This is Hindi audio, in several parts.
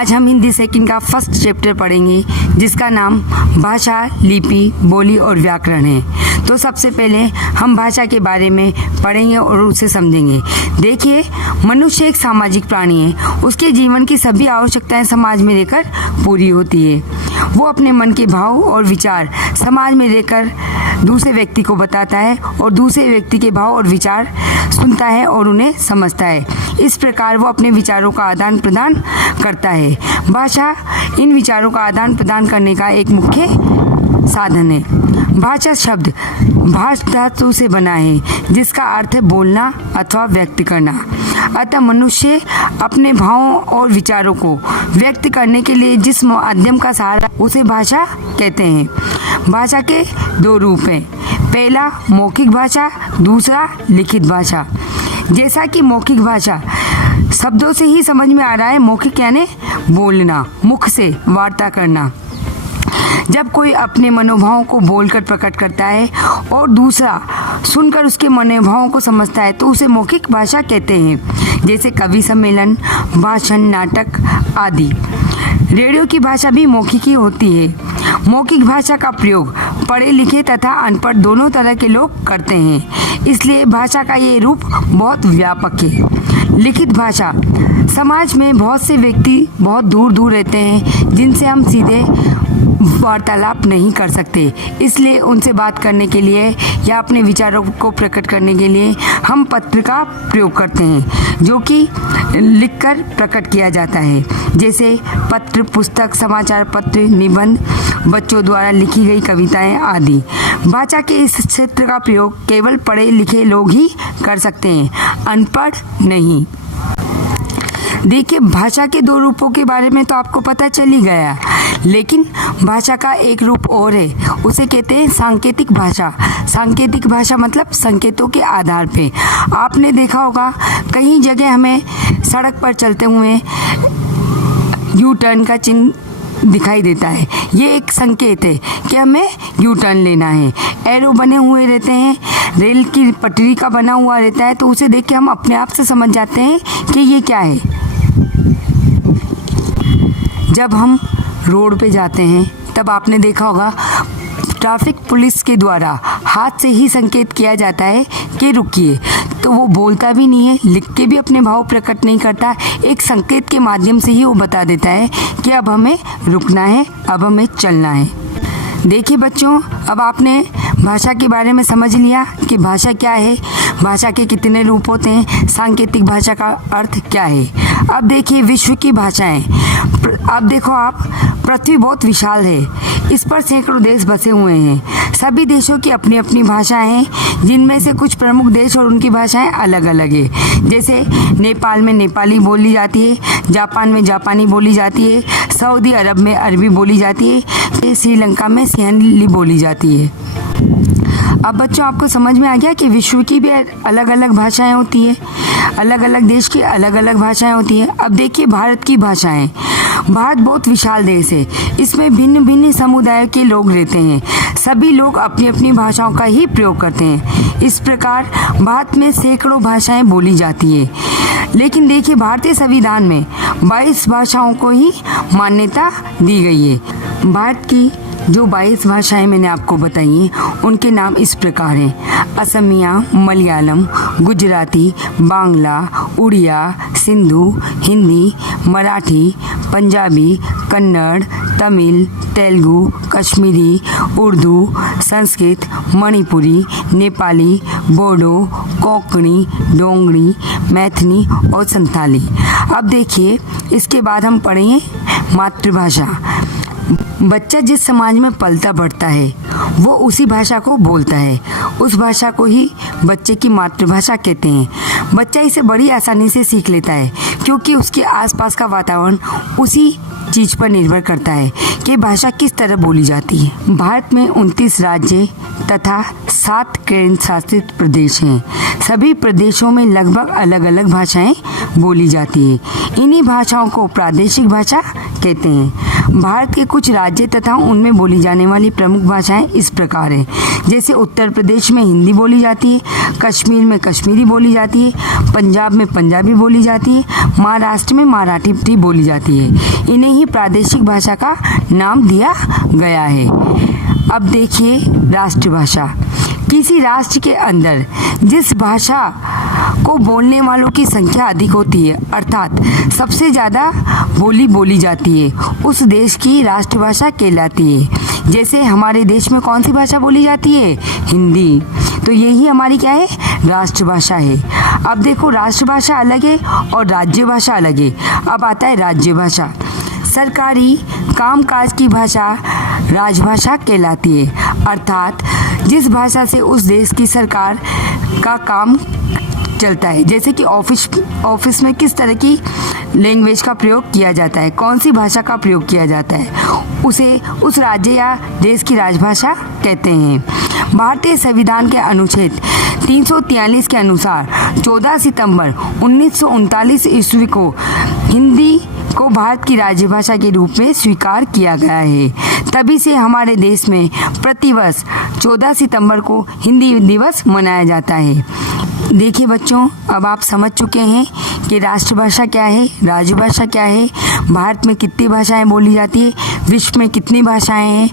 आज हम हिंदी सेकंड का फर्स्ट चैप्टर पढ़ेंगे जिसका नाम भाषा, लिपि, बोली और व्याकरण है। तो सबसे पहले हम भाषा के बारे में पढ़ेंगे और उसे समझेंगे। देखिए, मनुष्य एक सामाजिक प्राणी है। उसके जीवन की सभी आवश्यकताएं समाज में रहकर पूरी होती है। वो अपने मन के भाव और विचार समाज में रहकर दूसरे व्यक्ति को बताता है और दूसरे व्यक्ति के भाव और विचार सुनता है और उन्हें समझता है। इस प्रकार वो अपने विचारों का आदान प्रदान करता है। भाषा इन विचारों का आदान प्रदान करने का एक मुख्य साधन है। भाषा शब्द भाष धातु से बना है जिसका अर्थ है बोलना अथवा व्यक्त करना। अतः मनुष्य अपने भावों और विचारों को व्यक्त करने के लिए जिस माध्यम का सहारा उसे भाषा कहते हैं। भाषा के दो रूप हैं, पहला मौखिक भाषा, दूसरा लिखित भाषा। जैसा कि मौखिक भाषा शब्दों से ही समझ में आ रहा है, मौखिक यानी बोलना, मुख से वार्ता करना। जब कोई अपने मनोभावों को बोलकर प्रकट करता है और दूसरा सुनकर उसके मनोभावों को समझता है तो उसे मौखिक भाषा कहते हैं, जैसे कवि सम्मेलन, भाषण, नाटक आदि। रेडियो की भाषा भी मौखिक ही होती है। मौखिक भाषा का प्रयोग पढ़े लिखे तथा अनपढ़ दोनों तरह के लोग करते हैं, इसलिए भाषा का ये रूप बहुत व्यापक है। लिखित भाषा समाज में बहुत से व्यक्ति बहुत दूर दूर रहते हैं जिनसे हम सीधे वार्तालाप नहीं कर सकते, इसलिए उनसे बात करने के लिए या अपने विचारों को प्रकट करने के लिए हम पत्र का प्रयोग करते हैं, जो कि लिखकर प्रकट किया जाता है, जैसे पत्र, पुस्तक, समाचार पत्र, निबंध, बच्चों द्वारा लिखी गई कविताएं आदि। भाषा के इस क्षेत्र का प्रयोग केवल पढ़े लिखे लोग ही कर सकते हैं, अनपढ़ नहीं। देखिए, भाषा के दो रूपों के बारे में तो आपको पता चल ही गया, लेकिन भाषा का एक रूप और है, उसे कहते हैं सांकेतिक भाषा। सांकेतिक भाषा मतलब संकेतों के आधार पे। आपने देखा होगा कई जगह हमें सड़क पर चलते हुए यू टर्न का चिन्ह दिखाई देता है। ये एक संकेत है कि हमें यू टर्न लेना है। एरो बने हुए रहते हैं, रेल की पटरी का बना हुआ रहता है, तो उसे देख के हम अपने आप से समझ जाते हैं कि ये क्या है। जब हम रोड पे जाते हैं तब आपने देखा होगा ट्रैफिक पुलिस के द्वारा हाथ से ही संकेत किया जाता है कि रुकिए, तो वो बोलता भी नहीं है, लिख के भी अपने भाव प्रकट नहीं करता, एक संकेत के माध्यम से ही वो बता देता है कि अब हमें रुकना है, अब हमें चलना है। देखिए बच्चों, अब आपने भाषा के बारे में समझ लिया कि भाषा क्या है, भाषा के कितने रूप होते हैं, सांकेतिक भाषा का अर्थ क्या है। अब देखिए विश्व की भाषाएं। अब देखो आप, पृथ्वी बहुत विशाल है, इस पर सैकड़ों देश बसे हुए हैं। सभी देशों की अपनी अपनी भाषाएं हैं, जिनमें से कुछ प्रमुख देश और उनकी भाषाएं अलग अलग है। जैसे नेपाल में नेपाली बोली जाती है, जापान में जापानी बोली जाती है, सऊदी अरब में अरबी बोली जाती है, श्रीलंका में सिंहली बोली जाती है। अब बच्चों, आपको समझ में आ गया कि विश्व की भी अलग अलग भाषाएं होती है, अलग अलग देश की अलग अलग भाषाएं होती है। अब देखिए भारत की भाषाएं। भारत बहुत विशाल देश है, इसमें भिन्न भिन्न समुदायों के लोग रहते हैं। सभी लोग अपनी अपनी भाषाओं का ही प्रयोग करते हैं। इस प्रकार भारत में सैकड़ों भाषाएं बोली जाती है। लेकिन देखिए, भारतीय संविधान में 22 भाषाओं को ही मान्यता दी गई है। भारत की जो 22 भाषाएं मैंने आपको बताई हैं, उनके नाम इस प्रकार हैं: असमिया, मलयालम, गुजराती, बांग्ला, उड़िया, सिंधु, हिंदी, मराठी, पंजाबी, कन्नड़, तमिल, तेलुगु, कश्मीरी, उर्दू, संस्कृत, मणिपुरी, नेपाली, बोडो, कोंकणी, डोंगरी, मैथिली और संथाली। अब देखिए, इसके बाद हम पढ़ेंगे मातृभाषा। बच्चा जिस समाज में पलता बढ़ता है वो उसी भाषा को बोलता है, उस भाषा को ही बच्चे की मातृभाषा कहते हैं। बच्चा इसे बड़ी आसानी से सीख लेता है क्योंकि उसके आसपास का वातावरण उसी चीज़ पर निर्भर करता है कि भाषा किस तरह बोली जाती है। भारत में 29 राज्य तथा 7 केंद्र शासित प्रदेश हैं। सभी प्रदेशों में लगभग अलग अलग भाषाएं बोली जाती हैं। इन्हीं भाषाओं को प्रादेशिक भाषा कहते हैं। भारत के कुछ राज्य तथा उनमें बोली जाने वाली प्रमुख भाषाएं इस प्रकार हैं, जैसे उत्तर प्रदेश में हिंदी बोली जाती है, कश्मीर में कश्मीरी बोली जाती है, पंजाब में पंजाबी बोली जाती है, महाराष्ट्र में मराठी बोली जाती है। इन्हें ही प्रादेशिक भाषा का नाम दिया गया है। अब देखिए राष्ट्रभाषा। किसी राष्ट्र के अंदर जिस भाषा को बोलने वालों की संख्या अधिक होती है, अर्थात सबसे ज़्यादा बोली जाती है, उस देश की राष्ट्रभाषा कहलाती है। जैसे हमारे देश में कौन सी भाषा बोली जाती है? हिंदी। तो यही हमारी क्या है? राष्ट्रभाषा है। अब देखो राष्ट्रभाषा अलग है और राज्य भाषा अलग है। अब आता है राज्य भाषा। सरकारी कामकाज की भाषा राजभाषा कहलाती है, अर्थात जिस भाषा से उस देश की सरकार का काम चलता है। जैसे कि ऑफिस में किस तरह की लैंग्वेज का प्रयोग किया जाता है, कौन सी भाषा का प्रयोग किया जाता है, उसे उस राज्य या देश की राजभाषा कहते हैं। भारतीय संविधान के अनुच्छेद 343 के अनुसार 14 सितंबर 1939 ईस्वी को हिंदी को भारत की राज्यभाषा के रूप में स्वीकार किया गया है। तभी से हमारे देश में प्रतिवर्ष 14 सितंबर को हिंदी दिवस मनाया जाता है। देखिए बच्चों, अब आप समझ चुके हैं कि राष्ट्रभाषा क्या है, राजभाषा क्या है, भारत में कितनी भाषाएं बोली जाती है, विश्व में कितनी भाषाएं हैं,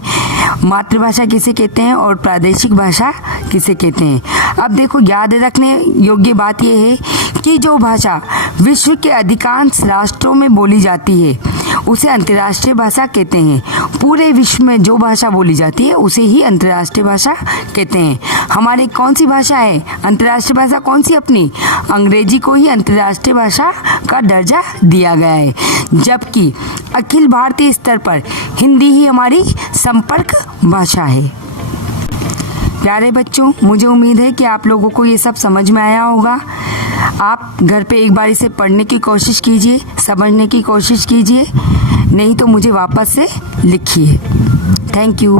मातृभाषा किसे कहते हैं और प्रादेशिक भाषा किसे कहते हैं। अब देखो, याद रखने योग्य बात यह है कि जो भाषा विश्व के अधिकांश राष्ट्रों में बोली जाती है उसे अंतर्राष्ट्रीय भाषा कहते हैं। पूरे विश्व में जो भाषा बोली जाती है उसे ही अंतर्राष्ट्रीय भाषा कहते हैं। हमारी कौन सी भाषा है अंतर्राष्ट्रीय भाषा? कौन सी? अपनी अंग्रेजी को ही अंतर्राष्ट्रीय भाषा का दर्जा दिया गया है, जबकि अखिल भारतीय स्तर पर हिंदी ही हमारी संपर्क भाषा है। प्यारे बच्चों, मुझे उम्मीद है कि आप लोगों को ये सब समझ में आया होगा। आप घर पे एक बार इसे पढ़ने की कोशिश कीजिए, समझने की कोशिश कीजिए, नहीं तो मुझे वापस से लिखिए। Thank you.